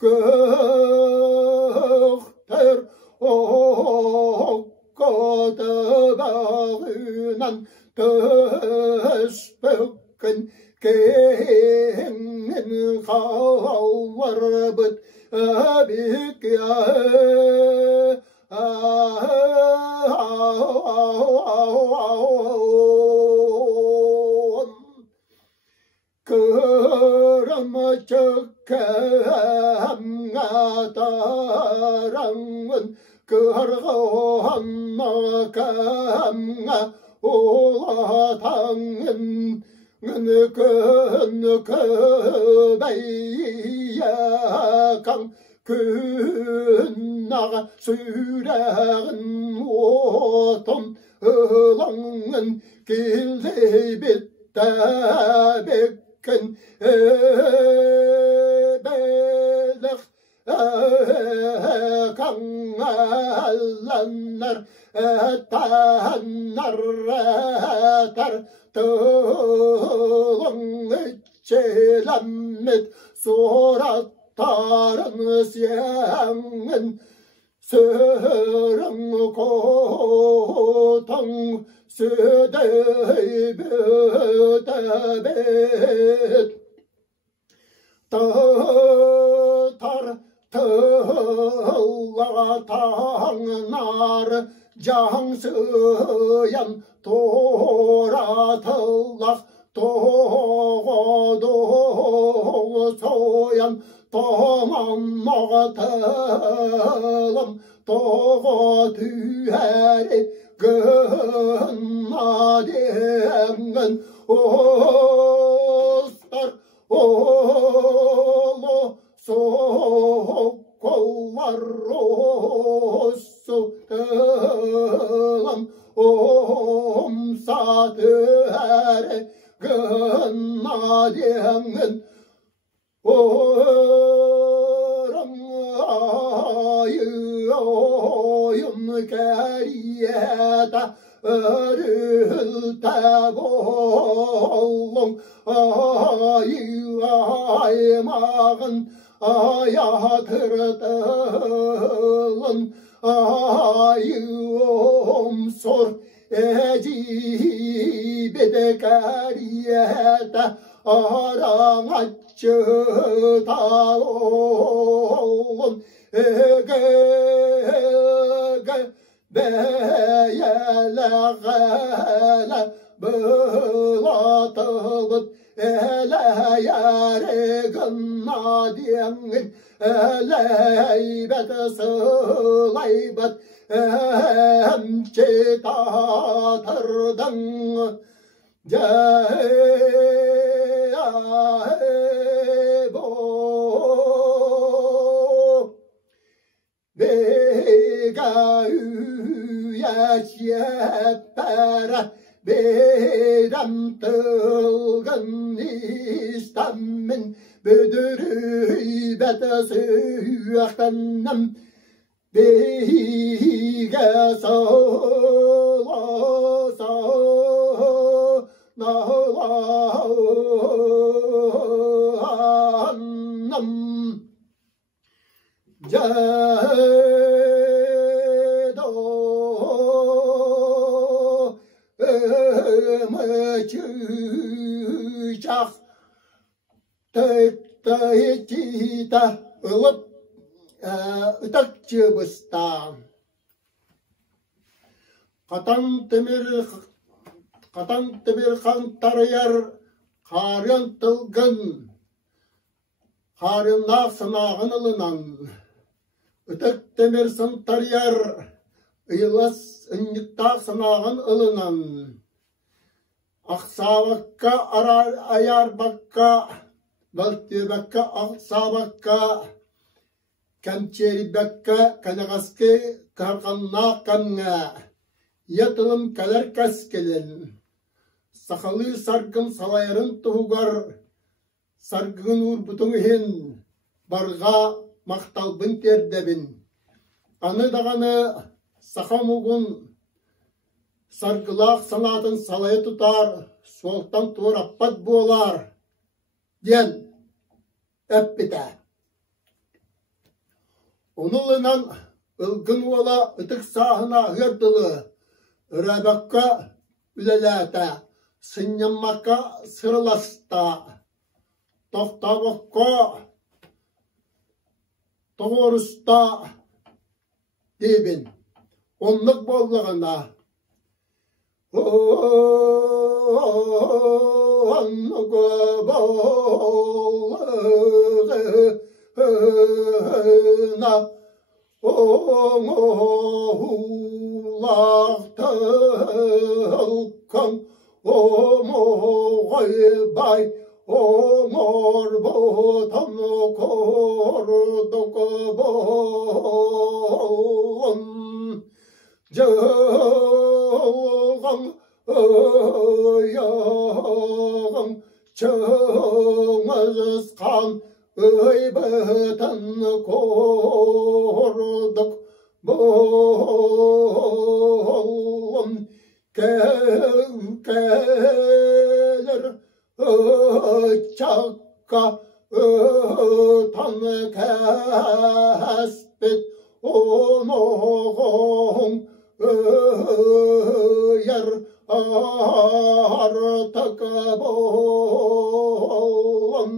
göktür okkadı bağınan töspükkün kengin kallar bıt abik ya kırma çökem atarangın kırgınma kem ulatangın kön köbeyyakan künnağa süreğin otum ılangın kildi bitte bekken belek kanallanlar etanlar eter tığın içilemmet surattarın siyengin sürün kotan südey büdebet tağıtar tığlatan cansıyan toratılak toğdu soyan tomamağıtılım toğu tüheri gınadengin ostar oğlu soğuk kollar osu kılım omsatüheri gınadengin oram ayı oyun keriyete örülte bollum ayı aymağın ayatırtılın ayı omsor ecibede keriyete aranatçı talon ege beyele gele bılatılıp ele yargın nadiyengin ele heybet sılaybet emçi tatırdın Berem tılgın istemmin büdürü betesüyektennem beyge sağla sağlanam Mıçıcak tıktı ılıp ıtakçı bıstan Katan temir kantar yer karın tılgın karınlar sınağın ılınan Itık temir sıntar yer ıyılas ınyıktar sınağın ılınan Aksabakka arar ayar bakka baltibakka aksabakka kamçeri bakka kanagaske karkanna kanna yatılım kalar kaskelen sakalı sargın salayarın tuhugar sargın ur butunhin barga maktalbın terdebin anı dağını sakamugun sargılaq sanatın salaya tutar, soğuktan tuğur appat boğular, diyen öp biter. Onulынан ылгын ола ытык сахына ырдылы, ырабакка үлеләтә, сынняммакка сырласта, тоқтабакка тоғырыста дейбін. Онлық болғана онлық болғана оңылақтылқан омоғайбай омор ботан кордық болын жылғын ұяғын чыңызқан өйбітін кордық болын кәукәлер чакка тан кәспет оноғың өйер артық болын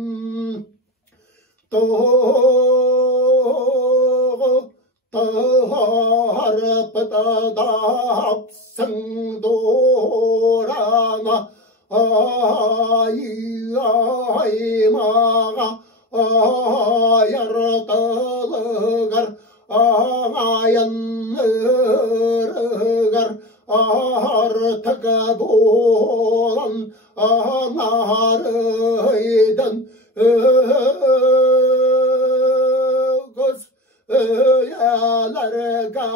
тарпыдапсың дорана аймаға айыртылығыр ағайын үрігір артық болын аңарыйдын өгіз өяларға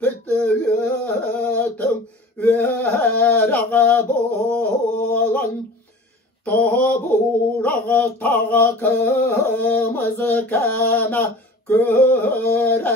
өппітің өраға болын тобураға таға кымыз кәмә көрәйді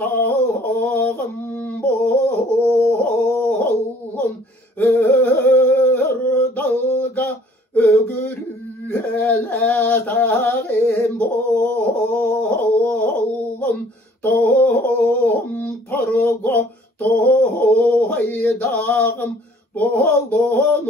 тағым болын үрдалға өгірүеләтағым болын том тарға тойдағым болын